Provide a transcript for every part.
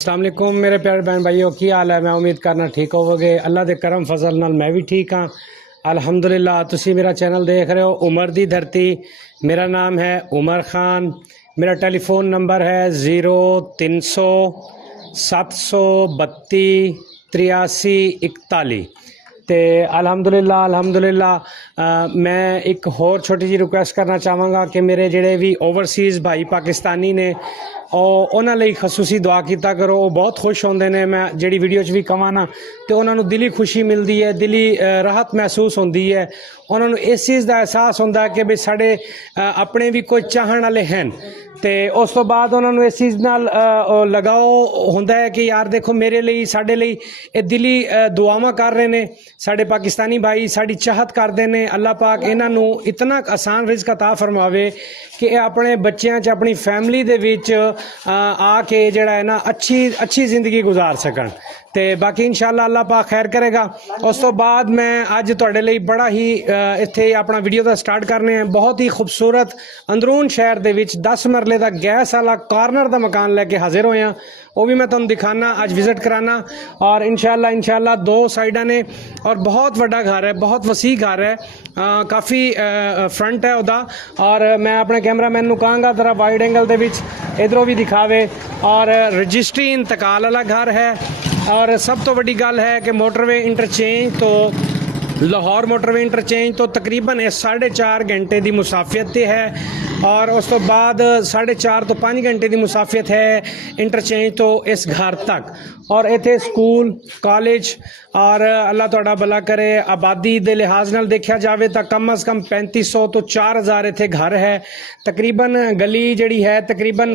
अस्सलाम वालेकुम मेरे प्यारे बहन भाइयों की हाल है। मैं उम्मीद करना ठीक होवोगे। अल्लाह के करम फजल नाल मैं भी ठीक हाँ अल्हम्दुलिल्लाह। तुसी मेरा चैनल देख रहे हो उमर दी धरती। मेरा नाम है उमर खान। मेरा टेलीफोन नंबर है 0307032 8341। तो अल्हम्दुलिल्लाह मैं एक होर छोटी जी रिक्वेस्ट करना चाहांगा कि मेरे जेडे भी ओवरसीज़ भाई पाकिस्तानी ने ਉਹਨਾਂ ਲਈ ਖਸੂਸੀ ਦੁਆ ਕੀਤਾ ਕਰੋ। ਉਹ ਬਹੁਤ ਖੁਸ਼ ਹੁੰਦੇ ਨੇ ਮੈਂ ਜਿਹੜੀ ਵੀਡੀਓ 'ਚ ਵੀ ਕਹਾਂ ਨਾ, ਤੇ ਉਹਨਾਂ ਨੂੰ ਦਿਲੀ ਖੁਸ਼ੀ ਮਿਲਦੀ ਹੈ, ਦਿਲੀ ਰਾਹਤ ਮਹਿਸੂਸ ਹੁੰਦੀ ਹੈ। ਉਹਨਾਂ ਨੂੰ ਇਸ ਚੀਜ਼ ਦਾ ਅਹਿਸਾਸ ਹੁੰਦਾ ਕਿ ਵੀ ਸਾਡੇ ਆਪਣੇ ਵੀ ਕੋਈ ਚਾਹਣ ਵਾਲੇ ਹਨ। ਤੇ ਉਸ ਤੋਂ ਬਾਅਦ ਉਹਨਾਂ ਨੂੰ ਇਸ ਚੀਜ਼ ਨਾਲ ਲਗਾਓ ਹੁੰਦਾ ਹੈ ਕਿ ਯਾਰ ਦੇਖੋ ਮੇਰੇ ਲਈ ਸਾਡੇ ਲਈ ਇਹ ਦਿਲੀ ਦੁਆਵਾਂ ਕਰ ਰਹੇ ਨੇ। ਸਾਡੇ ਪਾਕਿਸਤਾਨੀ ਭਾਈ ਸਾਡੀ ਚਾਹਤ ਕਰਦੇ ਨੇ। ਅੱਲਾਹ ਪਾਕ ਇਹਨਾਂ ਨੂੰ ਇਤਨਾ ਆਸਾਨ ਰਿਜ਼ਕ ਅਤਾ ਫਰਮਾਵੇ ਕਿ ਇਹ ਆਪਣੇ ਬੱਚਿਆਂ 'ਚ ਆਪਣੀ ਫੈਮਿਲੀ ਦੇ ਵਿੱਚ ਆ ਕੇ ਜਿਹੜਾ ਹੈ ਨਾ ਅੱਛੀ ਜ਼ਿੰਦਗੀ ਗੁਜ਼ਾਰ ਸਕਣ। ਤੇ ਬਾਕੀ ਇਨਸ਼ਾਅੱਲਾ ਅੱਲਾਹ ਪਾਕ ਖੈਰ ਕਰੇਗਾ। ਉਸ ਤੋਂ ਬਾਅਦ ਮੈਂ ਅੱਜ ਤੁਹਾਡੇ ਲਈ ਬੜਾ ਹੀ ਇੱਥੇ ਆਪਣਾ ਵੀਡੀਓ ਦਾ ਸਟਾਰਟ ਕਰਨੇ ਆ। ਬਹੁਤ ਹੀ ਖੂਬਸੂਰਤ ਅੰਦਰੂਨ ਸ਼ਹਿਰ ਦੇ ਵਿੱਚ 10 ਮਰਲੇ ਦਾ ਗੈਸ ਵਾਲਾ ਕਾਰਨਰ ਦਾ ਮਕਾਨ ਲੈ ਕੇ ਹਾਜ਼ਰ ਹੋਏ ਹਾਂ। वो भी मैं तुम दिखाना आज विजिट कराना। और इंशाल्लाह 2 साइडा ने और बहुत बड़ा घर है, बहुत वसी घर है, काफ़ी फ्रंट है उदा। और मैं अपने कैमरामैन को कहांगा ज़रा वाइड एंगल के इधरों भी दिखावे। और रजिस्ट्री इंतकाल वाला घर है। और सब तो बड़ी गल है कि मोटरवे इंटरचेंज तो लाहौर मोटरवे इंटरचेंज तो तकरीबन 4.5 घंटे की मुसाफियत है। और उस तो बाद 4.5 तो 5 घंटे की मुसाफियत है इंटरचेंज तो इस घर तक। और इतने स्कूल कॉलेज और अल्लाह तुहाडा भला करे आबादी के लिहाज नाल देखा जाए तो कम अज़ कम 3500 तो 4000 इतने घर है। तकरीबन गली जिहड़ी है तकरीबन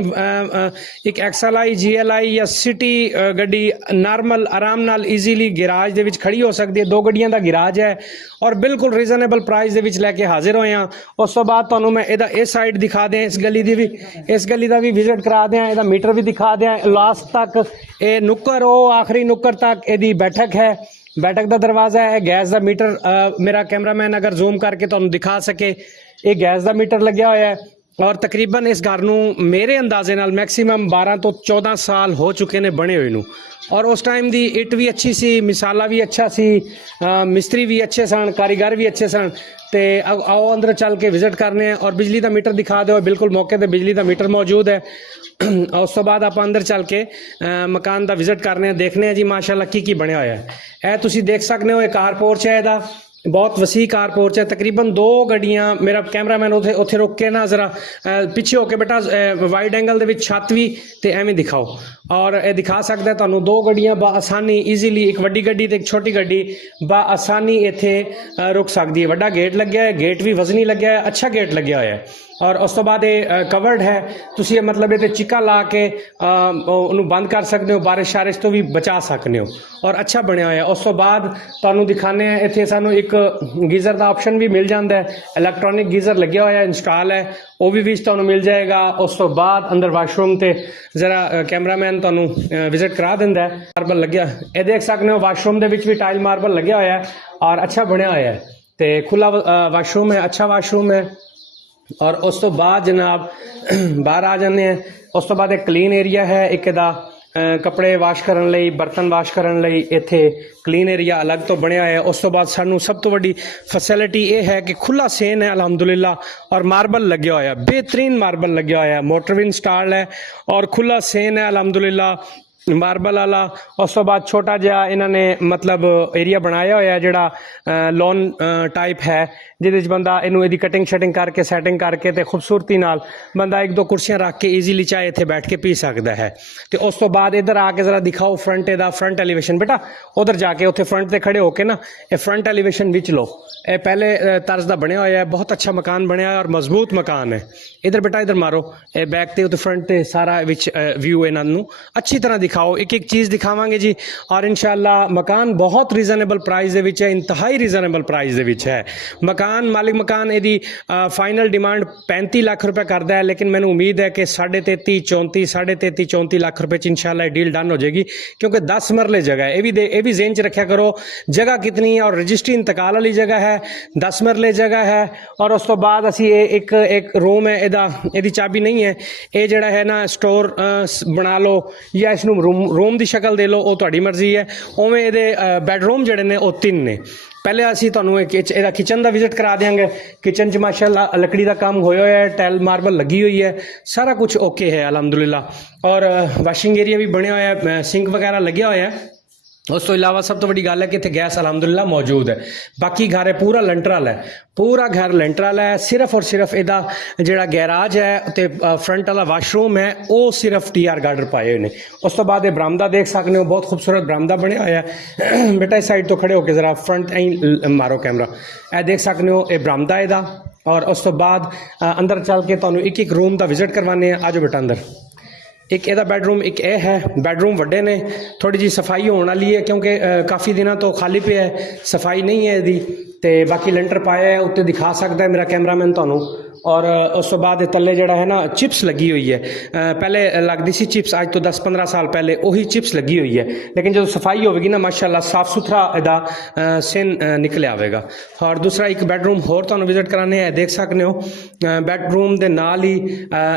एक XLI GLI या सिटी गड्डी नॉर्मल आराम नाल ईजीली गिराज दे विच खड़ी हो सकती है। 2 गड्डियां दा गिराज है और बिल्कुल रीजनेबल प्राइस दे विच लैके हाजिर होए हाँ। उस तो बाद तुहानूं मैं इहदा इस साइड दिखा दें, इस गली दी भी इस गली का भी विजिट करा दें, इहदा मीटर भी दिखा दें। लास्ट तक ये नुक्कर आखिरी नुक्कर तक यदी बैठक है, बैठक का दरवाज़ा है। गैस का मीटर मेरा कैमरामैन अगर जूम करके तुहानूं दिखा सके, ये गैस का मीटर लग्या होया है। और तकरीबन इस घर नूं मेरे अंदाजे नाल मैक्सीमम 12 तो 14 साल हो चुके ने बने हुए नूं। और उस टाइम दी इट भी अच्छी सी, मिसाला भी अच्छा सी, मिस्त्री भी अच्छे सन, कारीगर भी अच्छे सन। तो आओ अंदर चल के विजिट करने हैं। और बिजली का मीटर दिखा दो, बिल्कुल मौके पर बिजली का मीटर मौजूद है। उस तो बाद आप अंदर चल के मकान का विजिट करने हैं, देखने हैं जी माशाल्लाह की बनया होया है। यह तुसी देख सकते हो, एक कार पोर्च है, इहदा बहुत वसी कार पोर्च है। तकरीबन 2 गड्डियां मेरा कैमरामैन उत्थे रुक के ना जरा पिछे होके बेटा वाइड एंगल दे विच छत भी तो एवें दिखाओ। और यह दिखा सकता है तुहानूं 2 गड्डियां बआसानी ईजीली, एक वड्डी गड्डी ते एक छोटी गड्डी बआसानी इत्थे रुक सकती है। वड्डा गेट लग्या है, गेट भी वजनी लग्या है, अच्छा गेट लग्या होया है। और उस तो बाद ये कवर्ड है, तुसी मतलब ये चिक्का ला के उन्होंने बंद कर सकते हो, बारिश शारिश तो भी बचा सकते हो। और अच्छा बनया होया। उस तो बाद तुहानूं दिखाने हैं इत्थे सानूं एक गीज़र का ऑप्शन भी मिल जाता है, इलैक्ट्रॉनिक गीज़र लग्या होया इंस्टॉल है, वो भी तुहानूं मिल जाएगा। उस तो बाद अंदर वाशरूम ते जरा कैमरामैन तुहानूं विजिट करा दिंदा है। मार्बल लग्या, ये देख सकते हो वाशरूम दे विच भी टाइल मार्बल लग्या होया है और अच्छा बनया होया है। तो खुला वाशरूम है, अच्छा वाशरूम है। और उस तो बाद जनाब बाहर आ जाने हैं। उस तो बाद एक क्लीन एरिया है, एक इहदा कपड़े वाश करन लई, बर्तन वाश करन लई इत्थे क्लीन एरिया अलग तो बनया है। उस तो बाद सानू सब तो बड़ी फैसिलिटी ये है कि खुला सेन है अल्हम्दुलिल्लाह। और मार्बल लग्या होया, बेहतरीन मार्बल लग्या होया, मोटर भी इंस्टॉल है और खुला सेन है अल्हम्दुलिल्लाह मार्बल वाला। उस तो बाद छोटा जिहा इन्होंने मतलब एरिया बनाया होया जिहड़ा लॉन टाइप है, जिहदे च बंदा इनू इहदी कटिंग शटिंग करके सैटिंग करके ते खूबसूरती नाल बंदा 1-2 कुर्सियां रख के ईजीली चाहे इत्थे बैठ के पी सकता है। तो उस तो बाद इधर आके जरा दिखाओ फ्रंट इहदा, फ्रंट एलिवेशन बेटा उधर जाके उत्थे फ्रंट ते खड़े होके ना ये फ्रंट एलिवेशन विच लो। ये पहले तर्ज का बनया होया है, बहुत अच्छा मकान बनया है और मजबूत मकान है। इधर बेटा इधर मारो, ये बैक ते उत्ते फ्रंट ते सारा विच व्यू इन्हां नूं अच्छी तरह दिखाओ, एक एक चीज़ दिखावांगे जी। और इंशाअल्लाह मकान बहुत रीजनेबल प्राइस दे विच है, इंतहाई रीजनेबल प्राइस दे विच है मकान। मालिक मकान यदि फाइनल डिमांड 35 लाख रुपये करता है, लेकिन मैंने उम्मीद है कि 33.5-34 लाख रुपये इंशाअल्लाह डील डन हो जाएगी, क्योंकि 10 मरले जगह है। ये भी जेन च रखा करो जगह कितनी है। और रजिस्ट्री इंतकाल वाली जगह है, 10 मरले जगह है। और उस तो बाद असी एक रूम है, इहदी चाबी नहीं है, ये जड़ा है ना स्टोर बना लो या इसनूं ਰੂਮ ਦੀ ਸ਼ਕਲ ਦੇ ਲਓ, ਉਹ ਤੁਹਾਡੀ ਮਰਜ਼ੀ ਹੈ। ਉਵੇਂ ਇਹਦੇ ਬੈਡਰੂਮ ਜਿਹੜੇ ਨੇ ਉਹ 3 ਨੇ। ਪਹਿਲੇ ਅਸੀਂ ਤੁਹਾਨੂੰ ਇਹਦਾ ਕਿਚਨ ਦਾ ਵਿਜ਼ਿਟ ਕਰਾ ਦਿਆਂਗੇ। ਕਿਚਨ 'ਚ ਮਾਸ਼ਾਅੱਲਾ ਲੱਕੜੀ ਦਾ ਕੰਮ ਹੋਇਆ ਹੋਇਆ ਹੈ, ਟਾਇਲ ਮਾਰਬਲ ਲੱਗੀ ਹੋਈ ਹੈ, ਸਾਰਾ ਕੁਝ ਓਕੇ ਹੈ ਅਲਹਮਦੁਲਿਲਾ। ਔਰ ਵਾਸ਼ਿੰਗ ਏਰੀਆ ਵੀ ਬਣਿਆ ਹੋਇਆ ਹੈ, ਸਿੰਕ ਵਗੈਰਾ ਲੱਗਿਆ ਹੋਇਆ ਹੈ। ਉਸ ਤੋਂ ਇਲਾਵਾ ਸਭ ਤੋਂ ਵੱਡੀ ਗੱਲ ਹੈ ਕਿ ਇੱਥੇ ਗੈਸ ਅਲਹਮਦੁਲਿਲਾ ਮੌਜੂਦ ਹੈ। ਬਾਕੀ ਘਰ ਹੈ ਪੂਰਾ ਲੈਂਟਰ ਵਾਲਾ ਹੈ, ਪੂਰਾ ਘਰ ਲੈਂਟਰ ਵਾਲਾ ਹੈ। ਸਿਰਫ ਔਰ ਸਿਰਫ ਇਹਦਾ ਜਿਹੜਾ ਗੈਰਾਜ ਹੈ ਅਤੇ ਫਰੰਟ ਵਾਲਾ ਵਾਸ਼ਰੂਮ ਹੈ ਉਹ ਸਿਰਫ TR ਗਾਰਡਰ ਪਾਏ ਹੋਏ ਨੇ। ਉਸ ਤੋਂ ਬਾਅਦ ਇਹ ਬਰਾਮਦਾ ਦੇਖ ਸਕਦੇ ਹੋ, ਬਹੁਤ ਖੂਬਸੂਰਤ ਬਰਾਮਦਾ ਬਣਿਆ ਹੋਇਆ ਹੈ। ਬੇਟਾ ਇਸ ਸਾਈਡ ਤੋਂ ਖੜੇ ਹੋ ਕੇ ਜ਼ਰਾ ਫਰੰਟ ਐਂ ਮਾਰੋ ਕੈਮਰਾ, ਇਹ ਦੇਖ ਸਕਦੇ ਹੋ ਇਹ ਬਰਾਮਦਾ ਇਹਦਾ। ਔਰ ਉਸ ਤੋਂ ਬਾਅਦ ਅੰਦਰ ਚੱਲ ਕੇ ਤੁਹਾਨੂੰ ਇੱਕ ਇੱਕ ਰੂਮ ਦਾ ਵਿਜ਼ਿਟ ਕਰਵਾਉਂਦੇ ਹਾਂ। ਆ ਜਾਓ ਬੇਟਾ ਅੰਦਰ। ਇੱਕ ਇਹਦਾ ਬੈਡਰੂਮ, ਇੱਕ ਇਹ ਹੈ। ਬੈਡਰੂਮ ਵੱਡੇ ਨੇ, ਥੋੜੀ ਜੀ ਸਫਾਈ ਹੋਣ ਵਾਲੀ ਹੈ ਕਿਉਂਕਿ ਕਾਫੀ ਦਿਨਾਂ ਤੋਂ ਖਾਲੀ ਪਿਆ ਹੈ, ਸਫਾਈ ਨਹੀਂ ਹੈ ਇਹਦੀ। ਤੇ ਬਾਕੀ ਲੈਂਟਰ ਪਾਇਆ ਹੈ, ਉੱਤੇ ਦਿਖਾ ਸਕਦਾ ਹੈ ਮੇਰਾ ਕੈਮਰਾਮੈਨ ਤੁਹਾਨੂੰ। ਔਰ ਉਸ ਤੋਂ ਬਾਅਦ ਥੱਲੇ ਜਿਹੜਾ ਹੈ ਨਾ ਚਿਪਸ ਲੱਗੀ ਹੋਈ ਹੈ। ਪਹਿਲੇ ਲੱਗਦੀ ਸੀ ਚਿਪਸ, ਅੱਜ ਤੋਂ 10-15 ਸਾਲ ਪਹਿਲੇ ਉਹੀ ਚਿਪਸ ਲੱਗੀ ਹੋਈ ਹੈ। ਲੇਕਿਨ ਜਦੋਂ ਸਫਾਈ ਹੋਵੇਗੀ ਨਾ ਮਾਸ਼ਾਅੱਲਾ ਸਾਫ ਸੁਥਰਾ ਇਹਦਾ ਸਿਨ ਨਿਕਲਿਆ ਆਵੇਗਾ। ਔਰ ਦੂਸਰਾ ਇੱਕ ਬੈਡਰੂਮ ਹੋਰ ਤੁਹਾਨੂੰ ਵਿਜ਼ਿਟ ਕਰਾਣੇ ਹੈ, ਦੇਖ ਸਕਦੇ ਹੋ। ਬੈਡਰੂਮ ਦੇ ਨਾਲ ਹੀ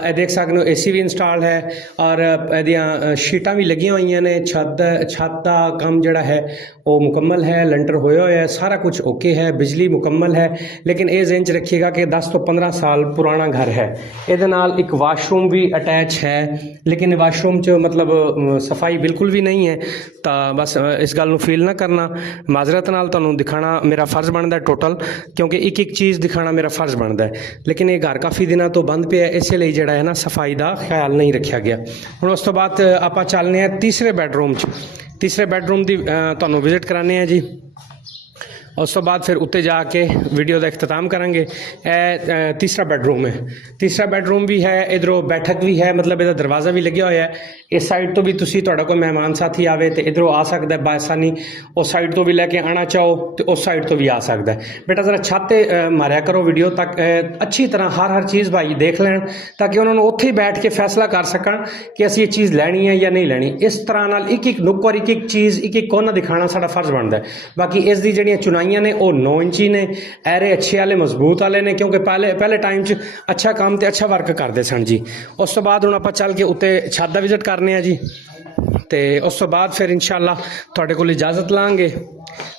ਇਹ ਦੇਖ ਸਕਦੇ ਹੋ AC ਵੀ ਇੰਸਟਾਲ ਹੈ ਔਰ ਇਹਦੀਆਂ ਸ਼ੀਟਾਂ ਵੀ ਲੱਗੀਆਂ ਹੋਈਆਂ ਨੇ। ਛੱਤ ਦਾ ਕੰਮ ਜਿਹੜਾ ਹੈ ਉਹ ਮੁਕੰਮਲ ਹੈ, ਲੈਂਟਰ ਹੋਇਆ ਹੋਇਆ ਹੈ, ਸਾਰਾ ਕੁਝ ਓਕੇ ਹੈ, ਬਿਜਲੀ ਮੁਕੰਮਲ ਹੈ। ਲੇਕਿਨ ਇਹ ਜ਼ਿਹਨ 'ਚ ਰੱਖੀਏਗਾ ਕਿ 10 ਤੋਂ 15 ਸਾਲ ਪੁਰਾਣਾ ਘਰ ਹੈ। ਇਹਦੇ ਨਾਲ ਇੱਕ ਵਾਸ਼ਰੂਮ ਵੀ ਅਟੈਚ ਹੈ, ਲੇਕਿਨ ਵਾਸ਼ਰੂਮ 'ਚ ਮਤਲਬ ਸਫਾਈ ਬਿਲਕੁਲ ਵੀ ਨਹੀਂ ਹੈ। ਤਾਂ ਬਸ ਇਸ ਗੱਲ ਨੂੰ ਫੀਲ ਨਾ ਕਰਨਾ, ਮਾਜ਼ਰਤ ਨਾਲ ਤੁਹਾਨੂੰ ਦਿਖਾਣਾ ਮੇਰਾ ਫਰਜ਼ ਬਣਦਾ ਟੋਟਲ, ਕਿਉਂਕਿ ਇੱਕ ਇੱਕ ਚੀਜ਼ ਦਿਖਾਣਾ ਮੇਰਾ ਫਰਜ਼ ਬਣਦਾ। ਲੇਕਿਨ ਇਹ ਘਰ ਕਾਫੀ ਦਿਨਾਂ ਤੋਂ ਬੰਦ ਪਿਆ, ਇਸੇ ਲਈ ਜਿਹੜਾ ਹੈ ਨਾ ਸਫਾਈ ਦਾ ਖਿਆਲ ਨਹੀਂ ਰੱਖਿਆ ਗਿਆ। ਹੁਣ ਉਸ ਤੋਂ ਬਾਅਦ ਆਪਾਂ ਚੱਲਦੇ ਹਾਂ ਤੀਸਰੇ ਬੈਡਰੂਮ 'ਚ। ਤੀਸਰੇ ਬੈਡਰੂਮ ਦੀ ਤੁਹਾਨੂੰ ਵਿਜ਼ਿਟ ਕਰਾਉਂਦੇ ਹਾਂ ਜੀ। ਉਸ ਤੋਂ ਬਾਅਦ ਫਿਰ ਉੱਤੇ ਜਾ ਕੇ ਵੀਡੀਓ ਦਾ ਇਖਤਤਾਮ ਕਰਾਂਗੇ। ਇਹ ਤੀਸਰਾ ਬੈਡਰੂਮ ਹੈ। ਤੀਸਰਾ ਬੈਡਰੂਮ ਵੀ ਹੈ, ਇਧਰੋਂ ਬੈਠਕ ਵੀ ਹੈ, ਮਤਲਬ ਇਹਦਾ ਦਰਵਾਜ਼ਾ ਵੀ ਲੱਗਿਆ ਹੋਇਆ ਹੈ। ਇਸ ਸਾਈਡ ਤੋਂ ਵੀ ਤੁਸੀਂ, ਤੁਹਾਡਾ ਕੋਈ ਮਹਿਮਾਨ ਸਾਥੀ ਆਵੇ ਤੇ ਇਧਰੋਂ ਆ ਸਕਦਾ ਬਾਸਾਨੀ। ਉਸ ਸਾਈਡ ਤੋਂ ਵੀ ਲੈ ਕੇ ਆਣਾ ਚਾਹੋ ਤੇ ਉਸ ਸਾਈਡ ਤੋਂ ਵੀ ਆ ਸਕਦਾ। ਬੇਟਾ ਜ਼ਰਾ ਛੱਤ ਤੇ ਮਾਰਿਆ ਕਰੋ ਵੀਡੀਓ, ਤੱਕ ਅੱਛੀ ਤਰ੍ਹਾਂ ਹਰ ਚੀਜ਼ ਭਾਈ ਦੇਖ ਲੈਣ, ਤਾਂ ਕਿ ਉਹਨਾਂ ਨੂੰ ਉੱਥੇ ਹੀ ਬੈਠ ਕੇ ਫੈਸਲਾ ਕਰ ਸਕਣ ਕਿ ਅਸੀਂ ਇਹ ਚੀਜ਼ ਲੈਣੀ ਹੈ ਜਾਂ ਨਹੀਂ ਲੈਣੀ। ਇਸ ਤਰ੍ਹਾਂ ਨਾਲ ਇੱਕ ਇੱਕ ਨੁੱਕ ਔਰ ਇੱਕ ਇੱਕ ਚੀਜ਼, ਇੱਕ ਇੱਕ ਕੋਨਾ ਦਿਖਾਉਣਾ ਸਾਡਾ ਫਰਜ਼ ਬਣਦਾ ਹੈ। ਬਾਕੀ ਇਸ ਦੀ ਜਿਹੜੀਆਂ ਚੁਣਾਈਆਂ ਨੇ ਉਹ 9 ਇੰਚੀ ਨੇ, ਐਰੇ ਅੱਛੇ ਵਾਲੇ ਮਜ਼ਬੂਤ ਵਾਲੇ ਨੇ, ਕਿਉਂਕਿ ਪਹਿਲੇ ਟਾਈਮ 'ਚ ਅੱਛਾ ਕੰਮ ਤੇ ਅੱਛਾ ਵਰਕ ਕਰਦੇ ਸਨ ਜੀ। ਉਸ ਤੋਂ ਬਾਅਦ ਹੁਣ ਆਪਾਂ ਚੱਲ ਕੇ ਉੱਤੇ ਛੱਤ ਦਾ ਵਿਜ਼ਿਟ ਕਰਨੇ ਆ ਜੀ। ਤੇ ਉਸ ਤੋਂ ਬਾਅਦ ਫਿਰ ਇਨਸ਼ਾਅੱਲਾ ਤੁਹਾਡੇ ਕੋਲ ਇਜਾਜ਼ਤ ਲਾਂਗੇ।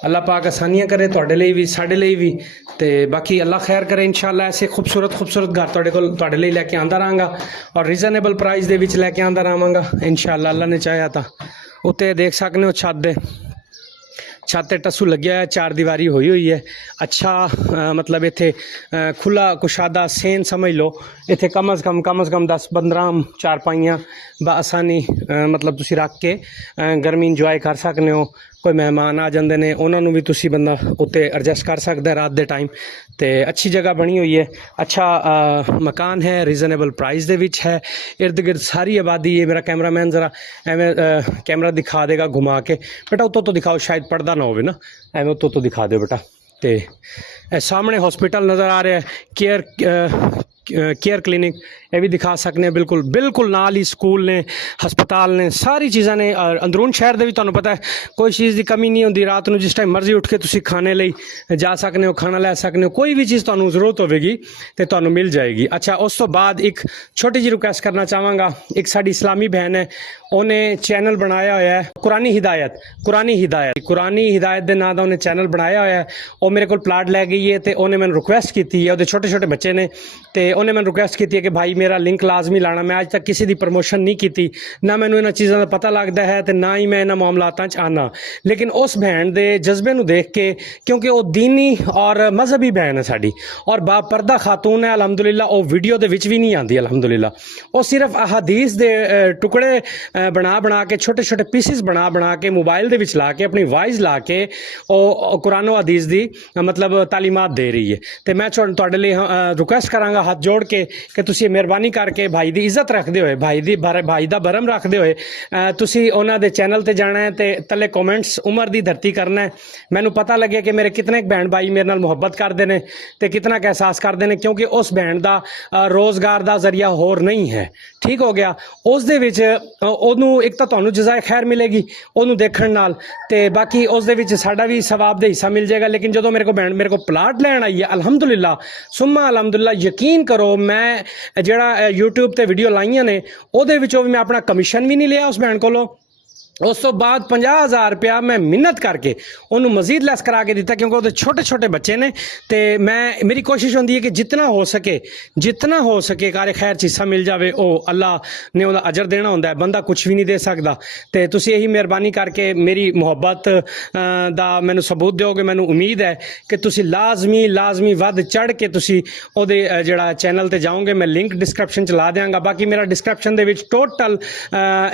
ਅੱਲਾਹ ਪਾਕ ਆਸਾਨੀਆਂ ਕਰੇ ਤੁਹਾਡੇ ਲਈ ਵੀ, ਸਾਡੇ ਲਈ ਵੀ। ਤੇ ਬਾਕੀ ਅੱਲਾਹ ਖੈਰ ਕਰੇ ਇਨਸ਼ਾਅੱਲਾ। ਐਸੇ ਖੂਬਸੂਰਤ ਘਰ ਤੁਹਾਡੇ ਲਈ ਲੈ ਕੇ ਆਉਂਦਾ ਰਹਾਂਗਾ ਔਰ ਰੀਜ਼ਨੇਬਲ ਪ੍ਰਾਈਸ ਦੇ ਵਿੱਚ ਲੈ ਕੇ ਆਉਂਦਾ ਰਹਾਂਗਾ ਇਨਸ਼ਾਅੱਲਾ, ਅੱਲਾਹ ਨੇ ਚਾਹਿਆ ਤਾਂ। ਉੱਤੇ ਦੇਖ ਸਕਦੇ ਹੋ ਛੱਤ ਤੇ ਟੱਸੂ ਲੱਗਿਆ ਹੈ, 4 ਦੀਵਾਰੀ ਹੋਈ ਹੋਈ ਹੈ। ਅੱਛਾ ਮਤਲਬ ਇੱਥੇ ਖੁੱਲਾ ਕੁਸ਼ਾਦਾ ਸੇਨ ਸਮਝ ਲਓ। ਇੱਥੇ ਕਮ ਅਜ਼ ਕਮ 10-15 ਚਾਰਪਾਈਆਂ ਬਆਸਾਨੀ ਮਤਲਬ ਤੁਸੀਂ ਰੱਖ ਕੇ ਗਰਮੀ ਇੰਜੋਏ ਕਰ ਸਕਦੇ ਹੋ। ਕੋਈ ਮਹਿਮਾਨ ਆ ਜਾਂਦੇ ਨੇ, ਉਹਨਾਂ ਨੂੰ ਵੀ ਤੁਸੀਂ ਬੰਦਾ ਉੱਤੇ ਐਡਜਸਟ ਕਰ ਸਕਦਾ ਰਾਤ ਦੇ ਟਾਈਮ। ਤੇ ਅੱਛੀ ਜਗ੍ਹਾ ਬਣੀ ਹੋਈ ਹੈ, ਅੱਛਾ ਮਕਾਨ ਹੈ, ਰੀਜ਼ਨੇਬਲ ਪ੍ਰਾਈਸ ਦੇ ਵਿੱਚ ਹੈ। ਇਰਦ ਗਿਰਦ ਸਾਰੀ ਆਬਾਦੀ ਹੈ। ਮੇਰਾ ਕੈਮਰਾਮੈਨ ਜ਼ਰਾ ਐਵੇਂ ਕੈਮਰਾ ਦਿਖਾ ਦੇਗਾ ਘੁਮਾ ਕੇ। ਬੇਟਾ ਉੱਤੋਂ ਦਿਖਾਓ, ਸ਼ਾਇਦ ਪੜਦਾ ਨਾ ਹੋਵੇ ਨਾ, ਐਵੇਂ ਉੱਤੋਂ ਦਿਖਾ ਦਿਓ ਬੇਟਾ। ਤੇ ਇਹ ਸਾਹਮਣੇ ਹਸਪੀਟਲ ਨਜ਼ਰ ਆ ਰਿਹਾ ਹੈ, ਕੇਅਰ ਕਲੀਨਿਕ, ਇਹ ਵੀ ਦਿਖਾ ਸਕਦੇ ਹਾਂ। ਬਿਲਕੁਲ ਨਾਲ ਹੀ ਸਕੂਲ ਨੇ, ਹਸਪਤਾਲ ਨੇ, ਸਾਰੀ ਚੀਜ਼ਾਂ ਨੇ। ਔਰ ਅੰਦਰੂਨ ਸ਼ਹਿਰ ਦੇ ਵੀ ਤੁਹਾਨੂੰ ਪਤਾ ਹੈ ਕੋਈ ਚੀਜ਼ ਦੀ ਕਮੀ ਨਹੀਂ ਹੁੰਦੀ। ਰਾਤ ਨੂੰ ਜਿਸ ਟਾਈਮ ਮਰਜ਼ੀ ਉੱਠ ਕੇ ਤੁਸੀਂ ਖਾਣੇ ਲਈ ਜਾ ਸਕਦੇ ਹੋ, ਖਾਣਾ ਲੈ ਸਕਦੇ ਹੋ। ਕੋਈ ਵੀ ਚੀਜ਼ ਤੁਹਾਨੂੰ ਜ਼ਰੂਰਤ ਹੋਵੇਗੀ ਤੇ ਤੁਹਾਨੂੰ ਮਿਲ ਜਾਏਗੀ। ਅੱਛਾ, ਉਸ ਤੋਂ ਬਾਅਦ ਇੱਕ ਛੋਟੀ ਜਿਹੀ ਰਿਕੁਐਸਟ ਕਰਨਾ ਚਾਹਾਂਗਾ। ਇੱਕ ਸਾਡੀ ਇਸਲਾਮੀ ਬਹਿਨ ਹੈ, ਉਹਨੇ ਚੈਨਲ ਬਣਾਇਆ ਹੋਇਆ ਹੈ ਕੁਰਾਨੀ ਹਿਦਾਇਤ ਦੇ ਨਾਂ ਦਾ ਉਹਨੇ ਚੈਨਲ ਬਣਾਇਆ ਹੋਇਆ ਹੈ। ਉਹ ਮੇਰੇ ਕੋਲ ਪਲਾਟ ਲੈ ਗਈ ਹੈ ਤੇ ਉਹਨੇ ਮੈਨੂੰ ਰਿਕੁਐਸਟ ਕੀਤੀ ਹੈ, ਉਹਦੇ ਛੋਟੇ ਬੱਚੇ ਨੇ, ਤੇ ਉਹਨੇ ਮੈਨੂੰ ਰਿਕੁਐਸਟ ਕੀਤੀ ਹੈ ਕਿ ਭਾਈ ਮੇਰਾ ਲਿੰਕ ਲਾਜ਼ਮੀ ਲਾਣਾ। ਮੈਂ ਅੱਜ ਤੱਕ ਕਿਸੇ ਦੀ ਪ੍ਰਮੋਸ਼ਨ ਨਹੀਂ ਕੀਤੀ, ਨਾ ਮੈਨੂੰ ਇਹਨਾਂ ਚੀਜ਼ਾਂ ਦਾ ਪਤਾ ਲੱਗਦਾ ਹੈ ਤੇ ਨਾ ਹੀ ਮੈਂ ਇਹਨਾਂ ਮਾਮਲਾਤਾਂ 'ਚ ਆਨਾ। ਲੇਕਿਨ ਉਸ ਭੈਣ ਦੇ ਜਜ਼ਬੇ ਨੂੰ ਦੇਖ ਕੇ, ਕਿਉਂਕਿ ਉਹ ਦੀਨੀ ਔਰ ਮਜ਼ਹਬੀ ਭੈਣ ਹੈ ਸਾਡੀ ਔਰ ਬਾਪਰਦਾ ਖਾਤੂਨ ਹੈ ਅਲਹਮਦੁਲਿਲਾ, ਉਹ ਵੀਡੀਓ ਦੇ ਵਿੱਚ ਵੀ ਨਹੀਂ ਆਉਂਦੀ ਅਲਹਮਦੁਲਿਲਾ। ਉਹ ਸਿਰਫ ਅਹਾਦੀਸ ਦੇ ਟੁਕੜੇ ਬਣਾ ਕੇ, ਛੋਟੇ ਪੀਸਿਸ ਬਣਾ ਕੇ ਮੋਬਾਈਲ ਦੇ ਵਿੱਚ ਲਾ ਕੇ, ਆਪਣੀ ਵਾਇਸ ਲਾ ਕੇ ਉਹ ਕੁਰਾਨੋ ਹਦੀਸ ਦੀ ਮਤਲਬ ਤਾਲੀਮਾਤ ਦੇ ਰਹੀ ਹੈ। ਤੇ ਮੈਂ ਤੁਹਾਡੇ ਲਈ ਰਿਕੁਐਸਟ ਕਰਾਂਗਾ ਹੱਥ ਜੋੜ ਕੇ ਕਿ ਤੁਸੀਂ ਮਿਹਰਬਾਨੀ ਕਰਕੇ ਭਾਈ ਦੀ ਇੱਜ਼ਤ ਰੱਖਦੇ ਹੋਏ, ਭਾਈ ਦਾ ਬਰਮ ਰੱਖਦੇ ਹੋਏ ਤੁਸੀਂ ਉਹਨਾਂ ਦੇ ਚੈਨਲ ਤੇ ਜਾਣਾ ਹੈ ਤੇ ਥੱਲੇ ਕਮੈਂਟਸ ਉਮਰ ਦੀ ਧਰਤੀ ਕਰਨਾ ਹੈ। ਮੈਨੂੰ ਪਤਾ ਲੱਗੇ ਕਿ ਮੇਰੇ ਕਿਤਨੇ ਭੈਣ ਭਾਈ ਮੇਰੇ ਨਾਲ ਮੁਹੱਬਤ ਕਰਦੇ ਨੇ ਤੇ ਕਿਤਨਾ ਕੁ ਅਹਿਸਾਸ ਕਰਦੇ ਨੇ, ਕਿਉਂਕਿ ਉਸ ਭੈਣ ਦਾ ਰੋਜ਼ਗਾਰ ਦਾ ਜ਼ਰੀਆ ਹੋਰ ਨਹੀਂ ਹੈ। ਠੀਕ ਹੋ ਗਿਆ। ਉਸ ਦੇ ਵਿੱਚ ਉਹਨੂੰ ਇੱਕ ਤਾਂ ਤੁਹਾਨੂੰ ਜਜ਼ਾਏ ਖੈਰ ਮਿਲੇਗੀ ਉਹਨੂੰ ਦੇਖਣ ਨਾਲ, ਤੇ ਬਾਕੀ ਉਸ ਦੇ ਵਿੱਚ ਸਾਡਾ ਵੀ ਸਵਾਬ ਦਾ ਹਿੱਸਾ ਮਿਲ ਜਾਏਗਾ। ਲੇਕਿਨ ਜਦੋਂ ਮੇਰੇ ਕੋਲ ਪਲਾਟ ਲੈਣ ਆਈ ਹੈ ਅਲਹਮਦੁਲਿਲਾ ਸੁੰਮਾ ਅਲਹਮਦੁਲਿਲਾ, ਯਕੀਨ ਕਰੋ ਮੈਂ ਜਿਹੜਾ YouTube ਤੇ ਵੀਡੀਓ ਲਾਈਆਂ ਨੇ ਉਹਦੇ ਵਿੱਚੋਂ ਵੀ ਮੈਂ ਆਪਣਾ ਕਮਿਸ਼ਨ ਵੀ ਨਹੀਂ ਲਿਆ ਉਸ ਭੈਣ ਕੋਲੋਂ, ਉਸ ਤੋਂ ਬਾਅਦ 50,000 ਰੁਪਇਆ ਮੈਂ ਮਿਹਨਤ ਕਰਕੇ ਉਹਨੂੰ ਮਜ਼ੀਦ ਲੈਸ ਕਰਾ ਕੇ ਦਿੱਤਾ, ਕਿਉਂਕਿ ਉਹਦੇ ਛੋਟੇ ਛੋਟੇ ਬੱਚੇ ਨੇ। ਤੇ ਮੇਰੀ ਕੋਸ਼ਿਸ਼ ਹੁੰਦੀ ਹੈ ਕਿ ਜਿੰਨਾ ਹੋ ਸਕੇ ਕਾਰ ਖੈਰ ਚੀਜ਼ਾਂ ਮਿਲ ਜਾਵੇ। ਉਹ ਅੱਲਾ ਨੇ ਉਹਦਾ ਅਜਰ ਦੇਣਾ ਹੁੰਦਾ ਹੈ, ਬੰਦਾ ਕੁਝ ਵੀ ਨਹੀਂ ਦੇ ਸਕਦਾ। ਤੇ ਤੁਸੀਂ ਇਹੀ ਮਿਹਰਬਾਨੀ ਕਰਕੇ ਮੇਰੀ ਮੁਹੱਬਤ ਦਾ ਮੈਨੂੰ ਸਬੂਤ ਦਿਓਗੇ। ਮੈਨੂੰ ਉਮੀਦ ਹੈ ਕਿ ਤੁਸੀਂ ਲਾਜ਼ਮੀ ਵੱਧ ਚੜ੍ਹ ਕੇ ਤੁਸੀਂ ਉਹਦੇ ਜਿਹੜਾ ਚੈਨਲ ਤੇ ਜਾਓਗੇ। ਮੈਂ ਲਿੰਕ ਡਿਸਕ੍ਰਿਪਸ਼ਨ 'ਚ ਲਾ ਦਿਆਂਗਾ। ਬਾਕੀ ਮੇਰਾ ਡਿਸਕ੍ਰਿਪਸ਼ਨ ਦੇ ਵਿੱਚ ਟੋਟਲ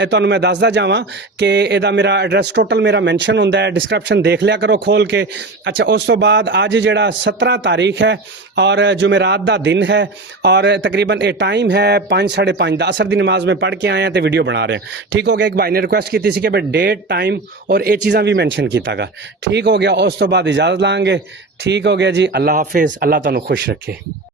ਤੁਹਾਨੂੰ ਮੈਂ ਦੱਸਦਾ ਜਾਵਾਂ ਕਿ ਇਹਦਾ ਮੇਰਾ ਐਡਰੈਸ ਟੋਟਲ ਮੇਰਾ ਮੈਂਸ਼ਨ ਹੁੰਦਾ ਹੈ। ਡਿਸਕ੍ਰਿਪਸ਼ਨ ਦੇਖ ਲਿਆ ਕਰੋ ਖੋਲ ਕੇ। ਅੱਛਾ, ਉਸ ਤੋਂ ਬਾਅਦ ਅੱਜ ਜਿਹੜਾ 17 ਤਾਰੀਖ ਹੈ ਔਰ ਜੁਮੇਰਾਤ ਦਾ ਦਿਨ ਹੈ ਔਰ ਤਕਰੀਬਨ ਇਹ ਟਾਈਮ ਹੈ 5, 5:30 ਦਾ। ਅਸਰ ਦੀ ਨਮਾਜ਼ ਮੈਂ ਪੜ੍ਹ ਕੇ ਆਇਆ ਤੇ ਵੀਡੀਓ ਬਣਾ ਰਿਹਾ। ਠੀਕ ਹੋ ਗਿਆ। ਇੱਕ ਭਾਈ ਨੇ ਰਿਕੁਐਸਟ ਕੀਤੀ ਸੀ ਕਿ ਬਈ ਡੇਟ ਟਾਈਮ ਔਰ ਇਹ ਚੀਜ਼ਾਂ ਵੀ ਮੈਂਸ਼ਨ ਕੀਤਾ ਕਰ। ਠੀਕ ਹੋ ਗਿਆ। ਉਸ ਤੋਂ ਬਾਅਦ ਇਜਾਜ਼ਤ ਲਾਂਗੇ। ਠੀਕ ਹੋ ਗਿਆ ਜੀ। ਅੱਲਾ ਹਾਫਿਜ਼। ਅੱਲਾ ਤੁਹਾਨੂੰ ਖੁਸ਼ ਰੱਖੇ।